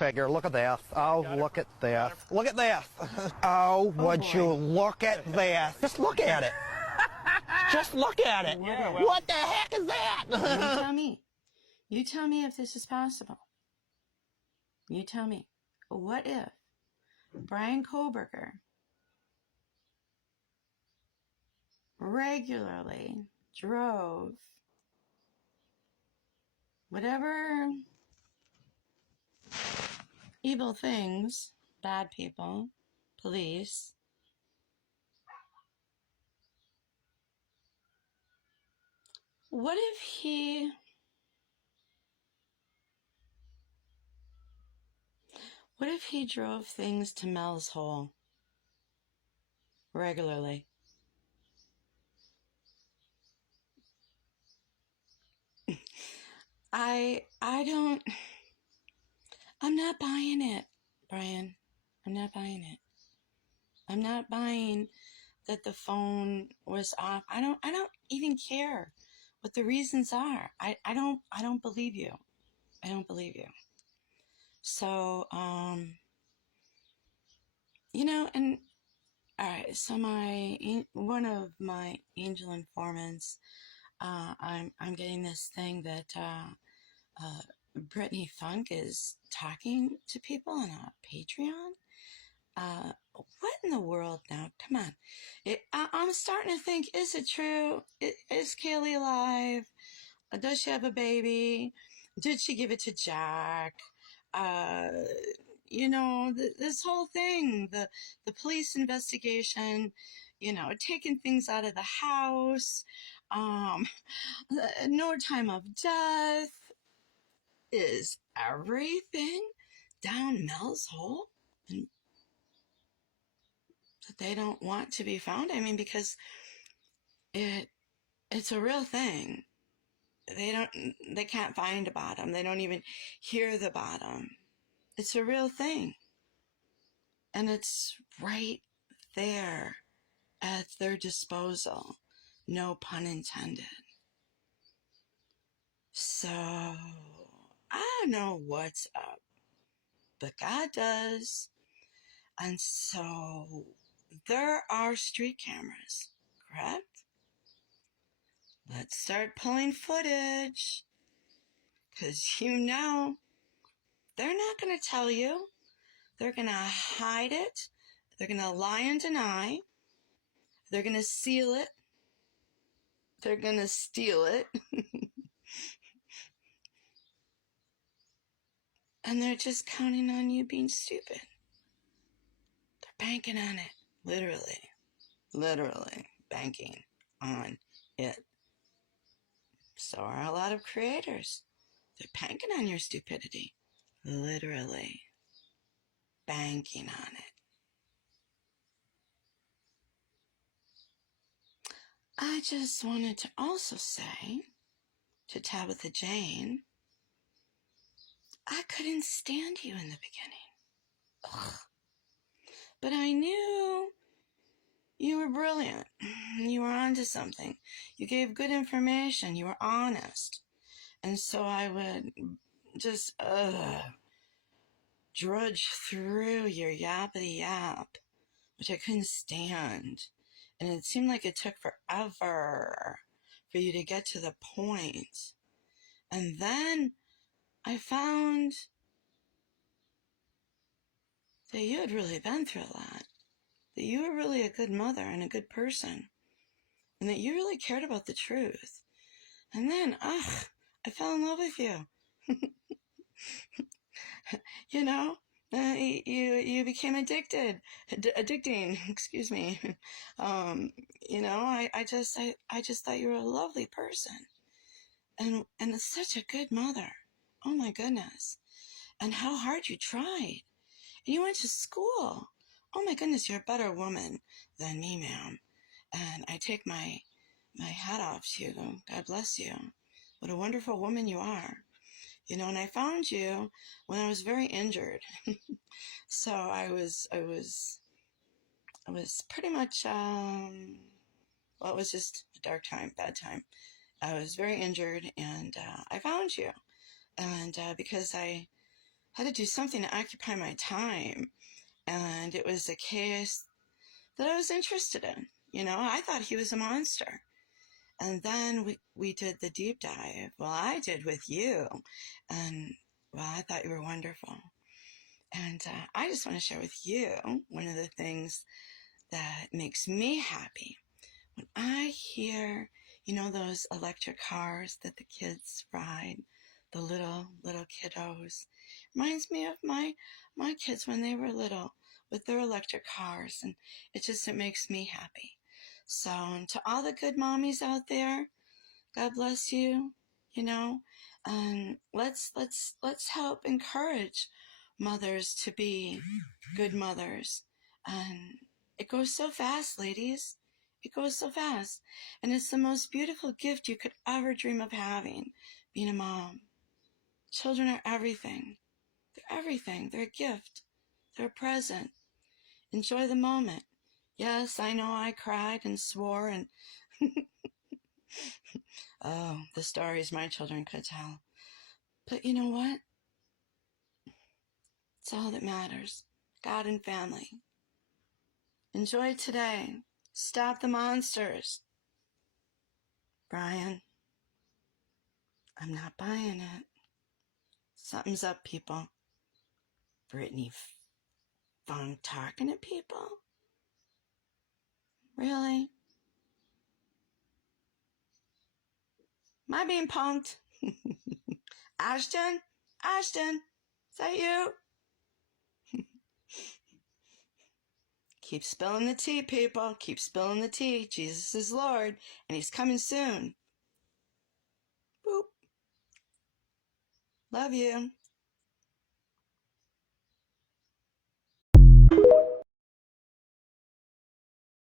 figure. Look at this. Oh, look at this. Look at this. Oh, would you look at this? Just look at it. Just look at it. Yeah, well. What the heck is that? You tell me. You tell me if this is possible. You tell me. What if Bryan Kohberger regularly drove whatever evil things, bad people, police, what if he drove things to Mel's hole regularly? I'm not buying it, Bryan. I'm not buying it. I'm not buying that the phone was off. I don't even care what the reasons are. I don't believe you. I don't believe you. So, and all right, so one of my angel informants, I'm getting this thing that Brittany Funke is talking to people on a Patreon. What in the world now? Come on. I'm starting to think, is it true? Is Kaylee alive? Does she have a baby? Did she give it to Jack? This whole thing, the police investigation, taking things out of the house, no time of death. Is everything down Mel's hole? And that they don't want to be found? I mean, because it's a real thing. They can't find a bottom. They don't even hear the bottom. It's a real thing. And it's right there at their disposal. No pun intended. So, I don't know what's up, but God does. And so, there are street cameras, correct? Let's start pulling footage. Because they're not going to tell you. They're going to hide it. They're going to lie and deny. They're going to seal it. They're going to steal it. And they're just counting on you being stupid. They're banking on it. Literally banking on it. So are a lot of creators. They're banking on your stupidity. Literally banking on it. I just wanted to also say to Tabitha Jane, I couldn't stand you in the beginning. Ugh. But I knew you were brilliant. You were onto something. You gave good information. You were honest. And so I would just drudge through your yappity yap, which I couldn't stand. And it seemed like it took forever for you to get to the point. And then I found that you had really been through a lot. That you were really a good mother and a good person. And that you really cared about the truth. And then, I fell in love with you. You became addicting, excuse me. I just thought you were a lovely person. And such a good mother. Oh my goodness. And how hard you tried. And you went to school. Oh my goodness, you're a better woman than me, ma'am. And I take my hat off to you. God bless you. What a wonderful woman you are. And I found you when I was very injured. So I was pretty much, it was just a dark time, bad time. I was very injured, and I found you. And because I had to do something to occupy my time. And it was a case that I was interested in. You know, I thought he was a monster. And then we did the deep dive. Well, I did with you. And, well, I thought you were wonderful. And I just want to share with you one of the things that makes me happy. When I hear, you know, those electric cars that the kids ride, the little kiddos, reminds me of my kids when they were little with their electric cars, and it makes me happy. So, and to all the good mommies out there, God bless you. You know, and let's help encourage mothers to be good mothers. And it goes so fast, ladies. It goes so fast. And it's the most beautiful gift you could ever dream of having, being a mom. Children are everything. They're everything. They're a gift. They're a present. Enjoy the moment. Yes, I know I cried and swore and oh, the stories my children could tell. But you know what? It's all that matters. God and family. Enjoy today. Stop the monsters. Bryan, I'm not buying it. Something's up, people. Brittany Funke talking to people? Really? Am I being punked? Ashton? Ashton? Is that you? Keep spilling the tea, people. Keep spilling the tea. Jesus is Lord, and he's coming soon. Boop. Love you.